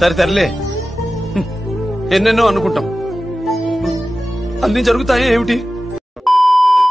సరే తెరలే, ఎన్నెన్నో అనుకుంటాం, అన్ని జరుగుతాయి ఏమిటి?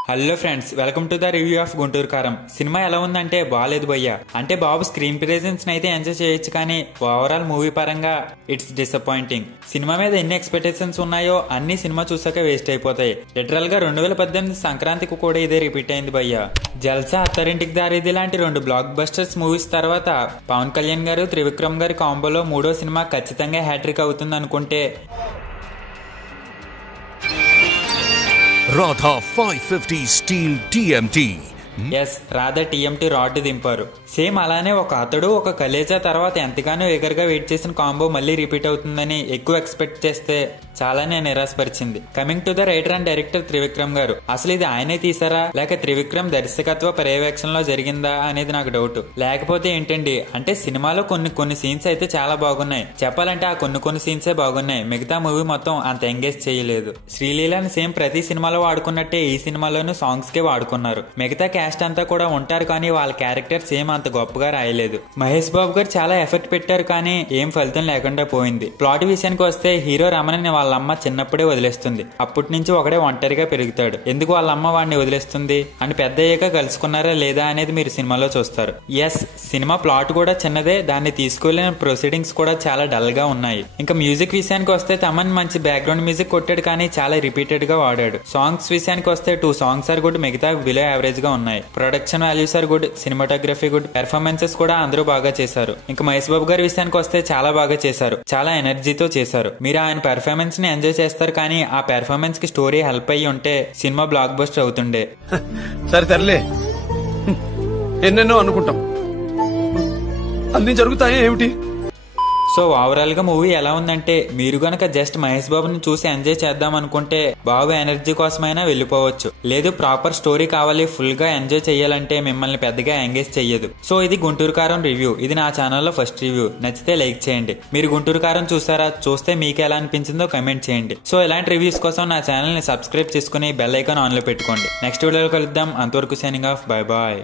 Hello friends, welcome to the review of Guntur కారం. సినిమా ఎలా ఉందంటే బాలేదు భయ్యా. అంటే బాబు స్క్రీన్ ప్రెజెన్స్ అయితే ఎంజాయ్ చేయొచ్చు, కానీ ఓవరాల్ మూవీ పరంగా ఇట్స్ డిసప్పాయింటింగ్. సినిమా మీద ఎన్ని ఎక్స్పెక్టేషన్స్ ఉన్నాయో అన్ని సినిమా చూసాక వేస్ట్ అయిపోతాయి. లిటరల్ గా 2018 సంక్రాంతికి కూడా ఇదే రిపీట్ అయింది భయ్యా. జల్సా, అత్తారింటికి దారేది లాంటి 2 బ్లాక్ బస్టర్స్ మూవీస్ తర్వాత పవన్ కళ్యాణ్ గారు త్రివిక్రమ్ గారి కాంబోలో 3వ సినిమా ఖచ్చితంగా హ్యాట్రిక్ అవుతుంది అనుకుంటే Radha 550 Steel TMT. Yes, Radha TMT rod దింపారు. సేమ్ అలానే ఒక అతడు ఒక కలేజా తర్వాత ఎంతగానో ఎగర్గా వెయిట్ చేసిన కాంబో మళ్ళీ రిపీట్ అవుతుందని ఎక్కువ ఎక్స్పెక్ట్ చేస్తే చాలానే నిరాశపరిచింది. Coming to the writer and director Trivikram garu, అసలు ఇది ఆయనే తీసారా లేక త్రివిక్రమ్ దర్శకత్వ పర్యవేక్షణలో జరిగిందా అనేది నాకు డౌట్. లేకపోతే ఏంటండి అంటే సినిమాలో కొన్ని సీన్స్ అయితే చాలా బాగున్నాయి. చెప్పాలంటే ఆ కొన్ని సీన్సే బాగున్నాయి, మిగతా మూవీ మొత్తం అంత ఎంగేజ్ చేయలేదు. శ్రీలీలని సేమ్ ప్రతి సినిమాలో వాడుకున్నట్టే ఈ సినిమాలోనూ సాంగ్స్ కే వాడుకున్నారు. మిగతా క్యాస్ట్ అంతా కూడా ఉంటారు, కానీ వాళ్ళ క్యారెక్టర్ సేమ్ అంత గొప్పగా రాయలేదు. మహేష్ బాబు గారు చాలా ఎఫెక్ట్ పెట్టారు, కానీ ఏం ఫలితం లేకుండా పోయింది. ప్లాట్ విషయానికి వస్తే హీరో రమణని వాళ్ళ అమ్మ చిన్నప్పుడే వదిలేస్తుంది. అప్పటి నుంచి ఒకడే ఒంటరిగా పెరుగుతాడు. ఎందుకు వాళ్ళ అమ్మ వాడిని వదిలేస్తుంది అని పెద్ద అయ్యాక కలుసుకున్నారా లేదా అనేది మీరు సినిమాలో చూస్తారు. ఎస్, సినిమా ప్లాట్ కూడా చిన్నదే, దాన్ని తీసుకోలేని ప్రొసీడింగ్స్ కూడా చాలా డల్ గా ఉన్నాయి. ఇంకా మ్యూజిక్ విషయానికి వస్తే తమన్ మంచి బ్యాక్గ్రౌండ్ మ్యూజిక్ కొట్టాడు, కానీ చాలా రిపీటెడ్ గా వాడాడు. సాంగ్స్ విషయానికి వస్తే 2 సాంగ్స్ ఆర్ గుడ్, మిగతా బిలో యావరేజ్ గా ఉన్నాయి. Production values are good, cinematography good, performances కూడా అందరూ బాగా చేశారు. ఇంకా మహేష్ బాబు గారి విషయానికి వస్తే చాలా బాగా చేశారు, చాలా ఎనర్జీతో చేశారు. మీరు ఆయన పెర్ఫార్మెన్స్ ని ఎంజాయ్ చేస్తారు, కానీ ఆ పెర్ఫార్మెన్స్ కి స్టోరీ హెల్ప్ అయ్యి ఉంటే సినిమా బ్లాక్ బస్టర్ అవుతుండే. సరే తెరలే, ఎన్నెన్నో అనుకుంటాం, అన్ని జరుగుతాయి ఏమిటి? సో ఓవరాల్ గా మూవీ ఎలా ఉందంటే, మీరు గనక జస్ట్ మహేష్ బాబుని చూసి ఎంజాయ్ చేద్దాం అనుకుంటే బాబు ఎనర్జీ కోసమైనా వెళ్ళిపోవచ్చు. లేదు ప్రాపర్ స్టోరీ కావాలి, ఫుల్ గా ఎంజాయ్ చేయాలంటే మిమ్మల్ని పెద్దగా ఎంగేజ్ చెయ్యదు. సో ఇది గుంటూరు కారం రివ్యూ. ఇది నా ఛానల్లో ఫస్ట్ రివ్యూ. నచ్చితే లైక్ చేయండి. మీరు గుంటూరు కారం చూసారా? చూస్తే మీకు ఎలా అనిపించిందో కమెంట్ చేయండి. సో ఇలాంటి రివ్యూస్ కోసం నా ఛానల్ ని సబ్స్క్రైబ్ చేసుకుని బెల్ ఐకాన్ ఆన్ లో పెట్టుకోండి. నెక్స్ట్ వీడియోలో కలుద్దాం. అంతవరకు సైనింగ్ ఆఫ్. Bye bye.